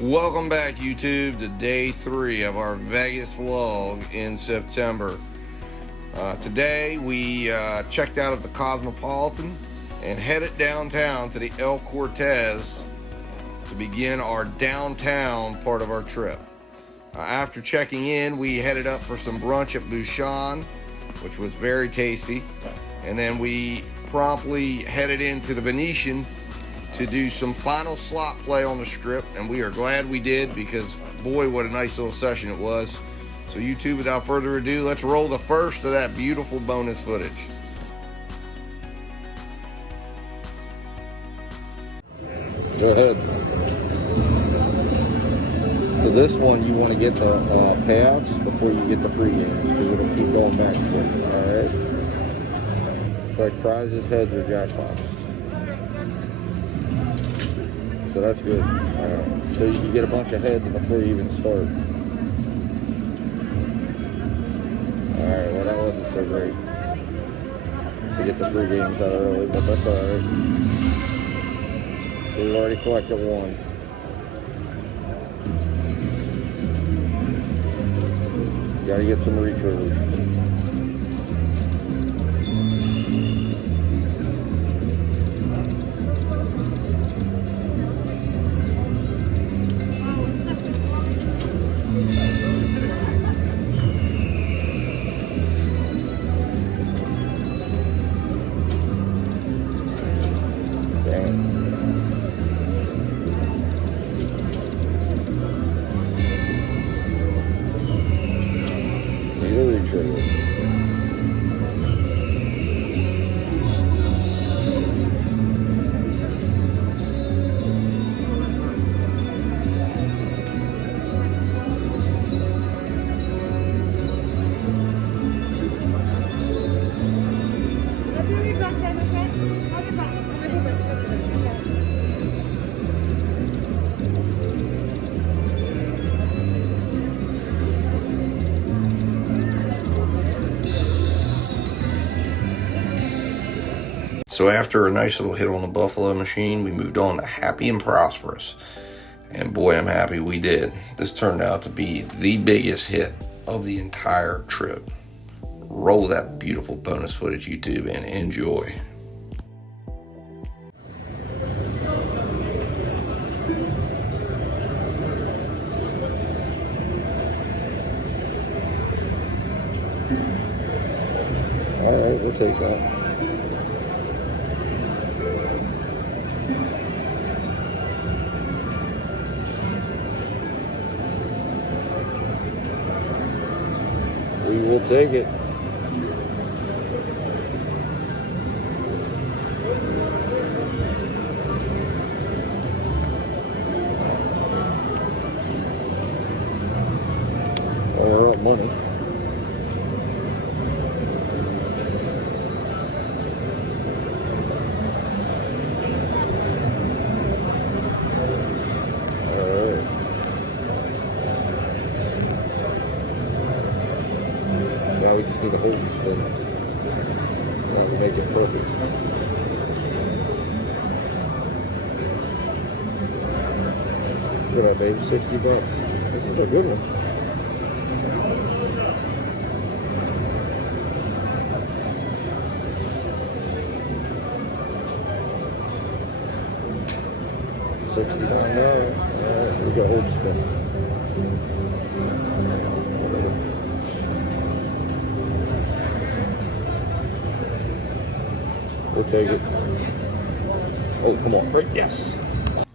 Welcome back, YouTube, to day 3 of our Vegas vlog in September. Today we checked out of the Cosmopolitan and headed downtown to the El Cortez to begin our downtown part of our trip. After checking in, we headed up for some brunch at Bouchon, which was very tasty, and then we promptly headed into the Venetian to do some final slot play on the strip, and we are glad we did because boy, what a nice little session it was. So YouTube, without further ado, let's roll the first of that beautiful bonus footage. Go ahead. So this one, you want to get the payouts before you get the free games because it'll keep going back and forth. Alright. It's like prizes, heads, or jackpots. So that's good. So you can get a bunch of heads before you even start. Alright, well that wasn't so great to get the free games out early, but that's alright. We've already collected one. Gotta get some refills. So after a nice little hit on the Buffalo machine, we moved on to Happy and Prosperous. And boy, I'm happy we did. This turned out to be the biggest hit of the entire trip. Roll that beautiful bonus footage, YouTube, and enjoy. All right, we'll take that. We will take it. Or up money. Now we just need a holding spin. Now we make it perfect. Look at that, babe. $60. This is a good one. $69. Alright, we got holding spin. We'll take it. Oh, come on. Right? Yes.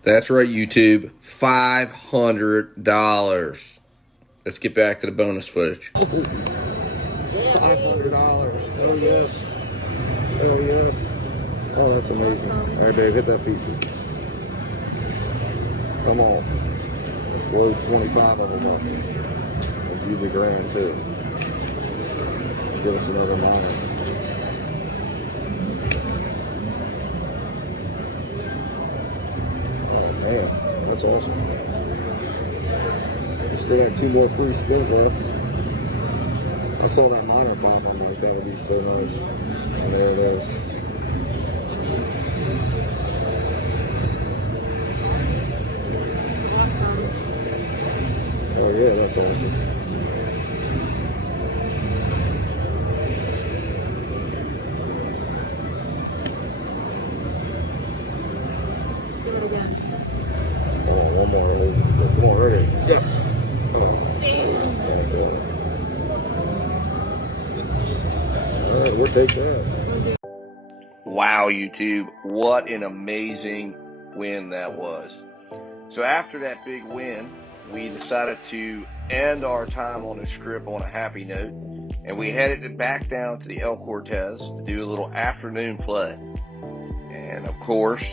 That's right, YouTube. $500. Let's get back to the bonus footage. Oh, $500. Oh, yes. Oh, yes. Oh, that's amazing. All right, babe, hit that feature. Come on. Let's load 25 of them up. And do the grand, too. Give us another mile. Man, that's awesome. We still got 2 more free spins left. I saw that minor pop, I'm like, that would be so nice. And there it is. That's awesome. One more. Come on, right here. Yes. All right, we'll take that. Wow, YouTube. What an amazing win that was. So after that big win, we decided to end our time on the strip on a happy note, and we headed back down to the El Cortez to do a little afternoon play. And of course,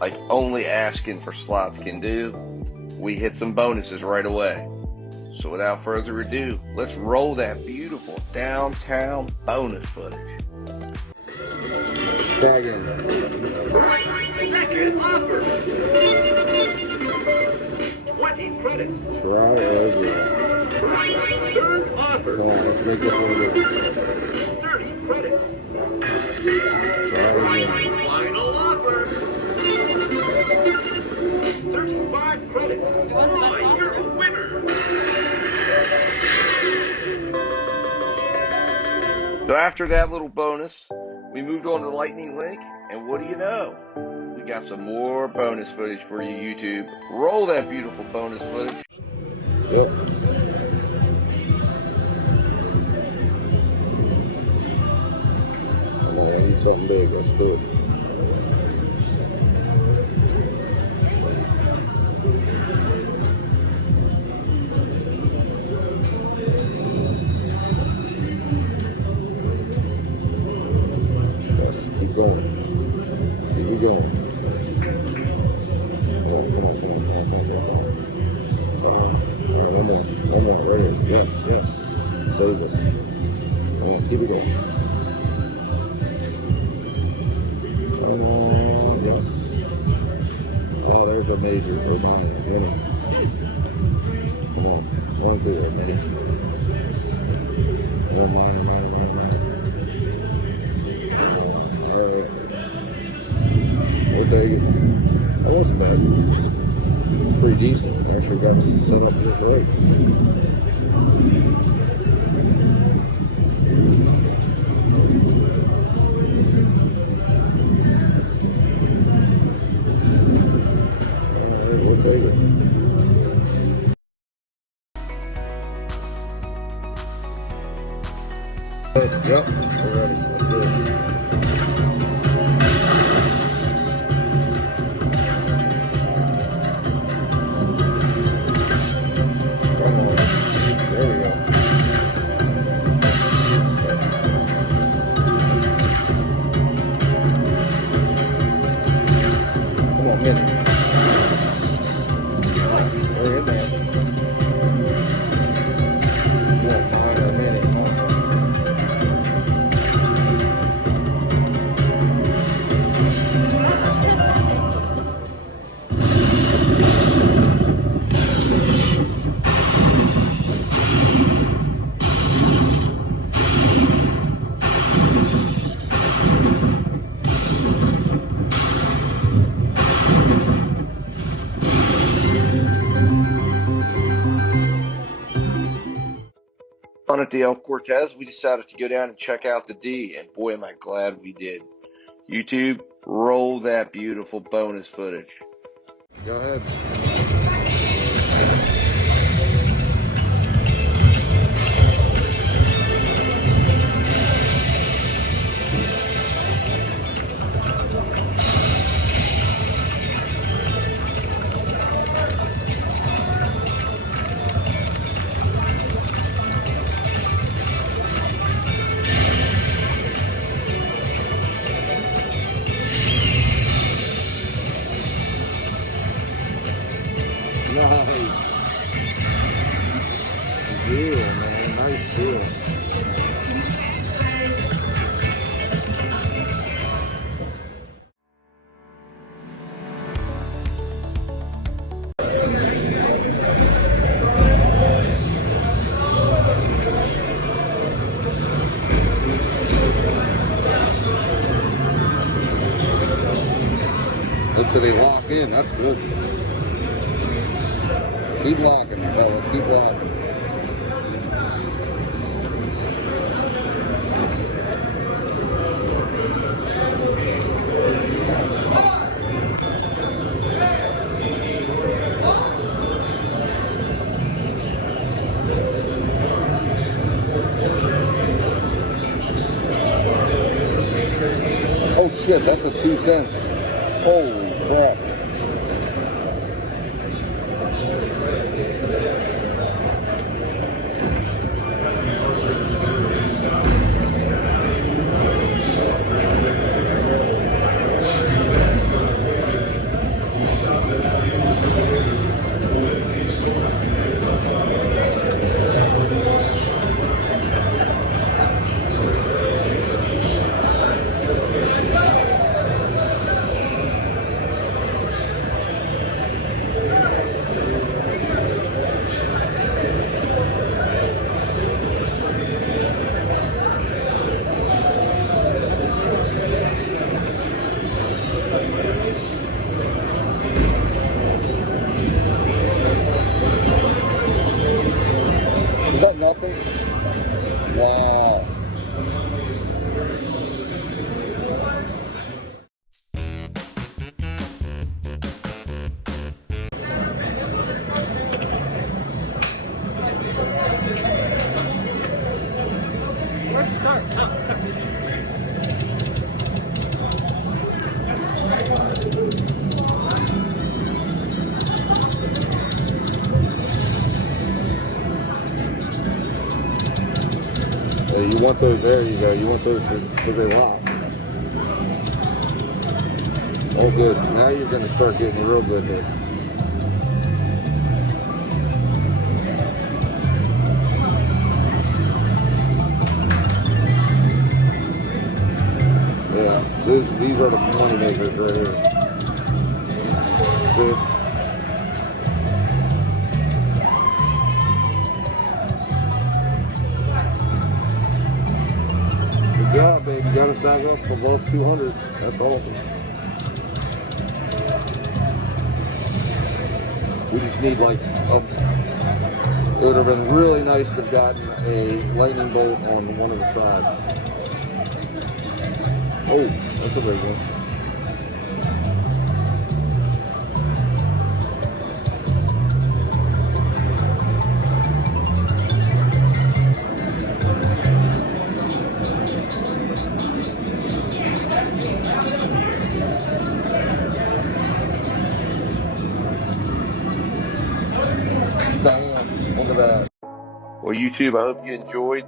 like only Asking for Slots can do, we hit some bonuses right away. So without further ado, let's roll that beautiful downtown bonus footage. Try again. Second offer. 20 credits. Try again. Third offer. Come on, let's make this one good. 30 credits. Try again. Final offer. 35 credits. Oh, you're a winner. So after that little bonus, we moved on to the Lightning Link, and what do you know? We got some more bonus footage for you, YouTube. Roll that beautiful bonus footage. Yep. Come on, I need something big. Let's do it. Yes, keep going. Keep going. Come on. All right, one more, right here. Yes. Save us. Come on, keep it going. Come on, yes. Oh, there's a major. They're mine. Winning. Come on, going through there, Minnie. Oh, mine. All right. We'll take it. That wasn't bad. Pretty decent. Actually got us set up just right. Alright, we'll take it. Yep, we're ready. Let's do it. At the El Cortez, we decided to go down and check out the D, and boy am I glad we did. YouTube, roll that beautiful bonus footage. Go ahead. Nice. Deal, man. Nice deal. Looks like they lock in. That's good. Keep locking, fella. Keep locking. Shit, that's a 2 cents. Holy crap. Is that nothing? Wow. Let's start. You want those, there you go, you want those because they lock. Oh good, now you're going to start getting real good hits. Yeah, these are the money makers right here. See? Good job, baby. Got us back up above 200. That's awesome. We just need like it would have been really nice to have gotten a lightning bolt on one of the sides. Oh, that's a big one. Damn, look at that. Well, YouTube, I hope you enjoyed